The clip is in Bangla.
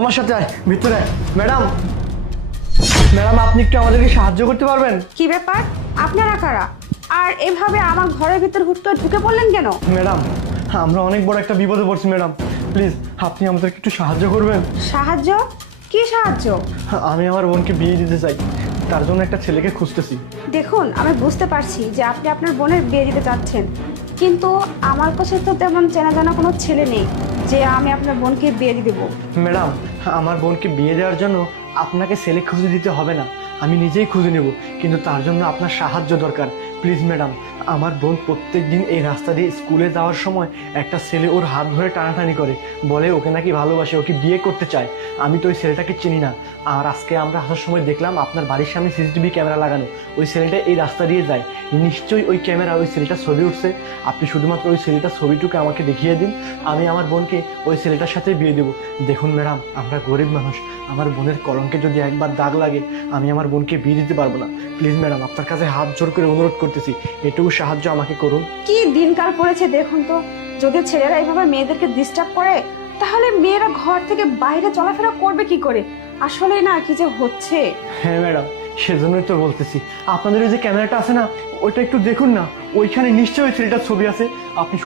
আমার সাথে আয়, ভিতরে আয়। ম্যাডাম, ম্যাডাম আপনি একটু আমাদেরকে সাহায্য করতে পারবেন? কি ব্যাপার? আপনারা কারা? আর এভাবে আমার ঘরের ভিতর হুট করে ঢুকে পড়লেন কেন? ম্যাডাম, আমরা অনেক বড় একটা বিপদে পড়ছি ম্যাডাম, প্লিজ আপনি আমাদেরকে একটু সাহায্য করবেন। সাহায্য? কি সাহায্য? আমি আমার বোনকে বিয়ে দিতে চাই, তার জন্য একটা ছেলেকে খুঁজতেছি। দেখুন, আমি বুঝতে পারছি যে আপনি আপনার বোনের বিয়ে দিতে চাচ্ছেন, কিন্তু আমার কাছে তো তেমন চেনা জানা কোনো ছেলে নেই যে আমি আপনার বোনকে বিয়ে দিয়ে দেবো। ম্যাডাম, আমার বোনকে বিয়ে দেওয়ার জন্য আপনাকে ছেলে খুঁজে দিতে হবে না, আমি নিজেই খুঁজে নেব, কিন্তু তার জন্য আপনার সাহায্য দরকার। প্লিজ ম্যাডাম, আমার বোন প্রত্যেক দিন এই রাস্তা দিয়ে স্কুলে যাওয়ার সময় একটা ছেলে ওর হাত ধরে টানাটানি করে, বলে ওকে নাকি ভালোবাসে, ওকে বিয়ে করতে চায়। আমি তো ওই ছেলেটাকে চিনি না, আর আজকে আমরা আসার সময় দেখলাম আপনার বাড়ির সামনে সিসিটিভি ক্যামেরা লাগানো, ওই ছেলেটা এই রাস্তা দিয়ে যায়, নিশ্চয়ই ওই ক্যামেরা ওই ছেলেটার ছবি উঠছে। আপনি শুধুমাত্র ওই ছেলেটার ছবিটুকু আমাকে দেখিয়ে দিন, আমি আমার বোনকে ওই ছেলেটার সাথে বিয়ে দেবো। দেখুন ম্যাডাম, আমরা গরিব মানুষ, আমার বোনের কলঙ্কে যদি একবার দাগ লাগে আমি আমার বোনকে বিয়ে দিতে পারবো না। প্লিজ ম্যাডাম, আপনার কাছে হাত জোর করে অনুরোধ করতেছি, এটুকু সাহায্য আমাকে করুন। কি দিনকাল পড়েছে দেখুন তো, যদি ছেলেরা এইভাবে মেয়েদেরকে ডিস্টার্ব করে তাহলে মেয়েরা ঘর থেকে বাইরে চলাফেরা করবে কি করে? আসলে না, কি যে হচ্ছে। হ্যাঁ ম্যাডাম, সেজন্যই তো বলতেছি, আপনাদের ওই যে ক্যামেরাটা আছে না, ওইটা একটু দেখুন না, ওইখানে নিশ্চয়ই ওই ছেলেটার ছবি আছে। আপনি